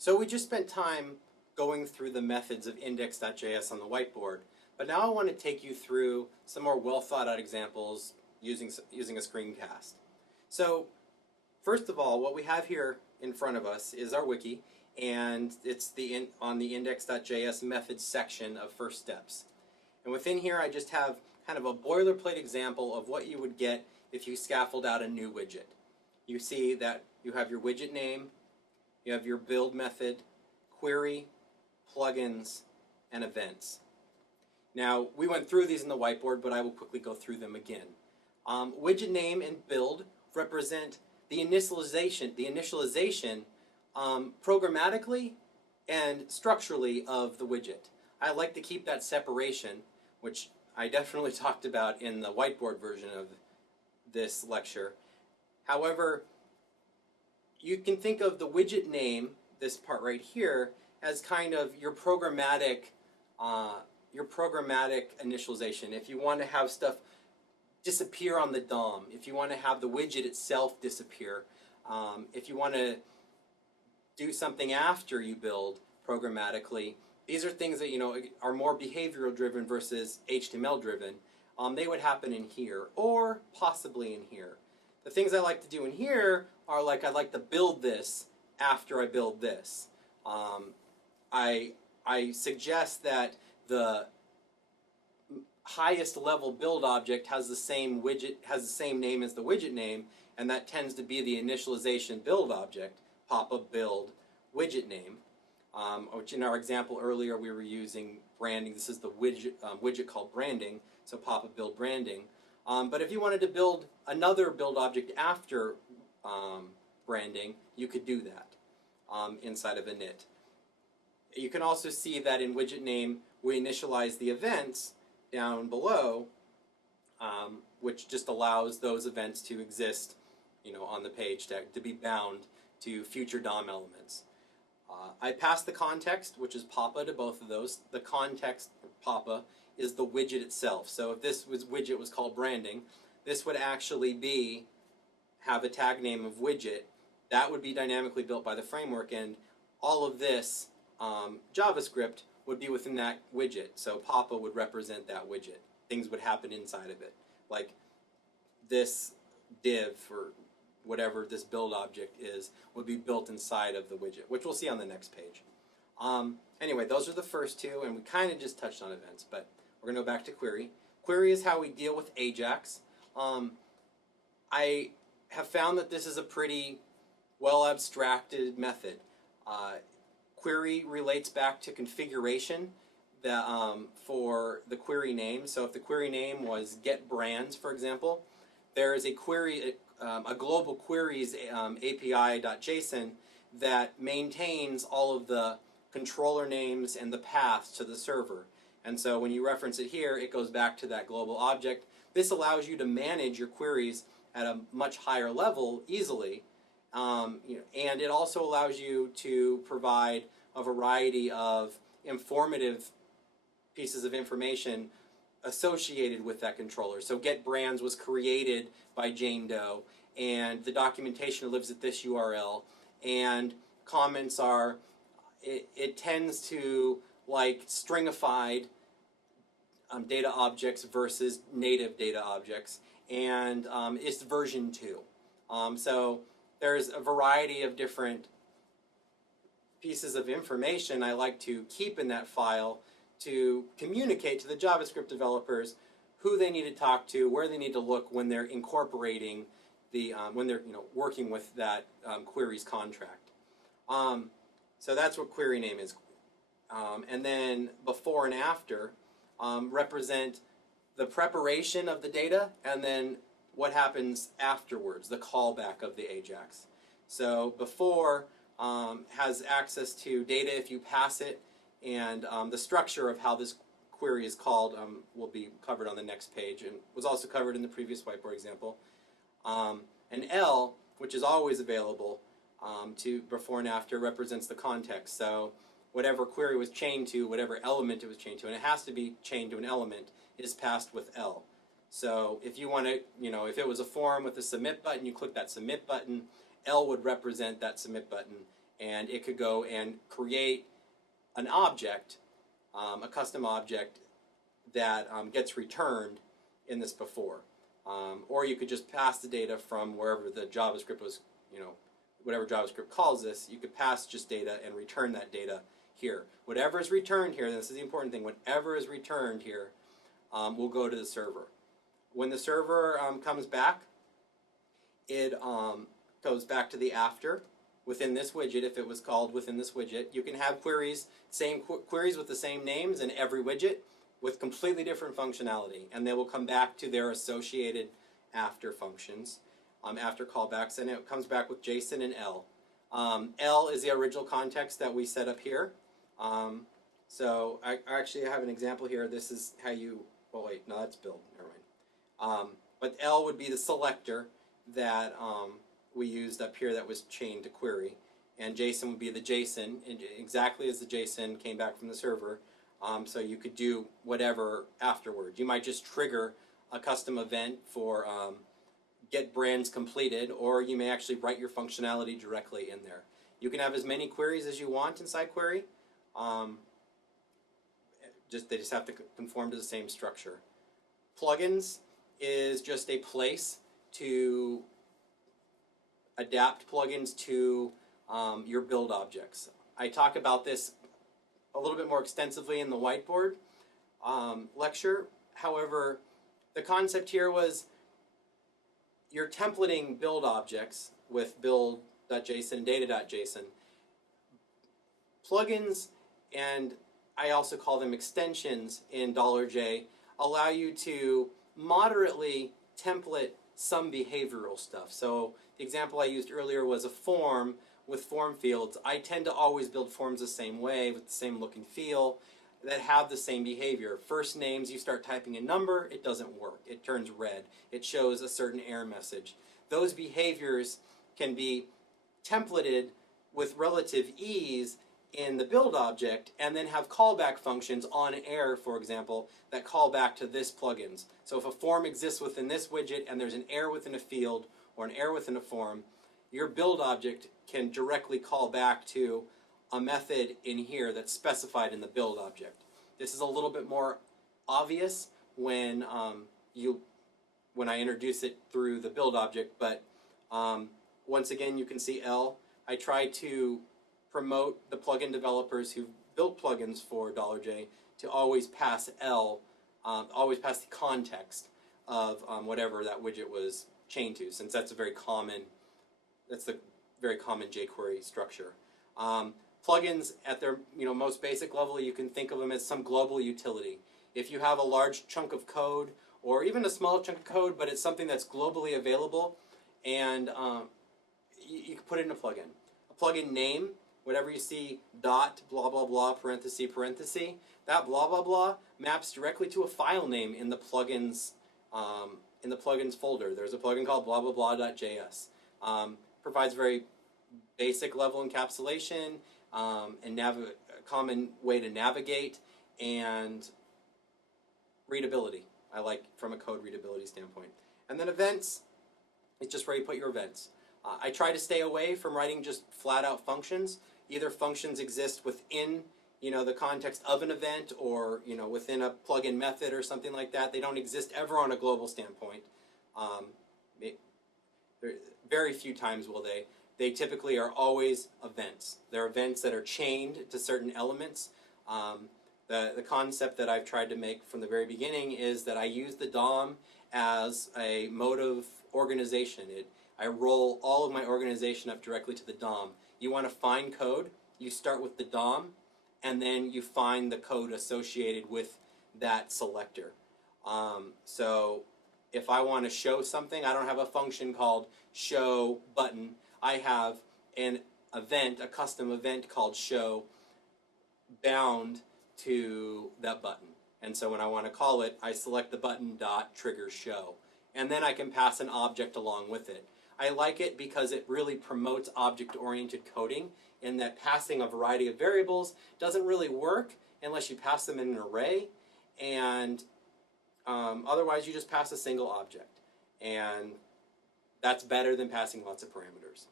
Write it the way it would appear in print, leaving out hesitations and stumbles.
So we just spent time going through the methods of index.js on the whiteboard, but now I want to take you through some more well thought out examples using a screencast. So first of all, what we have here in front of us is our wiki, and it's on the index.js methods section of first steps. And within here I just have kind of a boilerplate example of what you would get if you scaffold out a new widget. You see that you have your widget name, you have your build method, query, plugins, and events. Now, we went through these in the whiteboard, but I will quickly go through them again. Widget name and build represent the initialization programmatically and structurally of the widget. I like to keep that separation, which I definitely talked about in the whiteboard version of this lecture. However, you can think of the widget name, this part right here, as kind of your programmatic initialization. If you want to have stuff disappear on the DOM, if you want to have the widget itself disappear, if you want to do something after you build programmatically, these are things that are more behavioral driven versus HTML driven. They would happen in here or possibly in here. The things I like to do in here are like I'd like to build this after I build this. I suggest that the highest level build object has the same name as the widget name, and that tends to be the initialization build object, pop up build widget name. Which in our example earlier we were using branding. This is the widget called branding, so pop up build branding. But if you wanted to build another build object after branding, you could do that inside of init. You can also see that in widget name we initialize the events down below, which just allows those events to exist on the page to be bound to future DOM elements. I pass the context, which is Papa, to both of those. The context, Papa, is the widget itself. So if this widget was called branding, this would actually have a tag name of widget. That would be dynamically built by the framework, and all of this JavaScript would be within that widget. So Papa would represent that widget. Things would happen inside of it. Like this div or whatever this build object is would be built inside of the widget, which we'll see on the next page. Anyway, those are the first two, and we kind of just touched on events, but we're going to go back to query. Query is how we deal with AJAX. I have found that this is a pretty well abstracted method. Query relates back to configuration for the query name. So if the query name was get brands, for example, there is a query, a global queries API.json that maintains all of the controller names and the paths to the server. And so when you reference it here, it goes back to that global object. This allows you to manage your queries at a much higher level easily. And it also allows you to provide a variety of informative pieces of information associated with that controller. So get brands was created by Jane Doe, and the documentation lives at this URL, and comments are, it tends to like stringified data objects versus native data objects, and it's version 2. So there's a variety of different pieces of information I like to keep in that file to communicate to the JavaScript developers who they need to talk to, where they need to look when they're incorporating the, when they're working with that queries contract. So that's what query name is. And then before and after represent the preparation of the data and then what happens afterwards, the callback of the AJAX. So before has access to data if you pass it, and the structure of how this query is called will be covered on the next page and was also covered in the previous whiteboard example. And L, which is always available to before and after, represents the context. So whatever query was chained to, whatever element it was chained to, and it has to be chained to an element, is passed with L. So if you want to, if it was a form with a submit button, you click that submit button, L would represent that submit button, and it could go and create an object, a custom object that gets returned in this before. Or you could just pass the data from wherever the JavaScript was, whatever JavaScript calls this, you could pass just data and return that data here. Whatever is returned here, this is the important thing, whatever is returned here will go to the server. When the server comes back, it goes back to the after within this widget. If it was called within this widget, you can have queries, queries with the same names in every widget with completely different functionality, and they will come back to their associated after functions, after callbacks, and it comes back with JSON and L. L is the original context that we set up here. So I actually have an example here. This is how you, oh wait, no, that's build, never mind. But L would be the selector that we used up here that was chained to query, and JSON would be the JSON, exactly as the JSON came back from the server. So you could do whatever afterward. You might just trigger a custom event for get brands completed, or you may actually write your functionality directly in there. You can have as many queries as you want inside query. They just have to conform to the same structure. Plugins is just a place to adapt plugins to your build objects. I talk about this a little bit more extensively in the whiteboard lecture. However, the concept here was you're templating build objects with build.json and data.json. Plugins, and I also call them extensions in $J, allow you to moderately template some behavioral stuff. So the example I used earlier was a form with form fields. I tend to always build forms the same way with the same look and feel that have the same behavior. First names, you start typing a number, it doesn't work. It turns red. It shows a certain error message. Those behaviors can be templated with relative ease in the build object and then have callback functions on air, for example, that call back to this plugins. So if a form exists within this widget and there's an error within a field or an error within a form, your build object can directly call back to a method in here that's specified in the build object. This is a little bit more obvious when I introduce it through the build object, but once again you can see L. I try to promote the plugin developers who built plugins for $J to always pass L, always pass the context of whatever that widget was chained to, since that's the very common jQuery structure. Plugins at their most basic level, you can think of them as some global utility. If you have a large chunk of code, or even a small chunk of code, but it's something that's globally available, and you can put it in a plugin. A plugin name, whatever you see, dot, blah, blah, blah, parenthesis, parenthesis, that blah, blah, blah maps directly to a file name in the plugins folder. There's a plugin called blah, blah, blah.js. Provides very basic level encapsulation and a common way to navigate and readability. I like from a code readability standpoint. And then events, it's just where you put your events. I try to stay away from writing just flat out functions. Either functions exist within the context of an event or within a plugin method or something like that. They don't exist ever on a global standpoint. Very few times will they. They typically are always events. They're events that are chained to certain elements. The concept that I've tried to make from the very beginning is that I use the DOM as a mode of organization. I roll all of my organization up directly to the DOM. You want to find code, you start with the DOM, and then you find the code associated with that selector. So if I want to show something, I don't have a function called show button. I have an event, a custom event called show bound to that button. And so when I want to call it, I select the button dot trigger show. And then I can pass an object along with it. I like it because it really promotes object-oriented coding in that passing a variety of variables doesn't really work unless you pass them in an array, and otherwise you just pass a single object. And that's better than passing lots of parameters.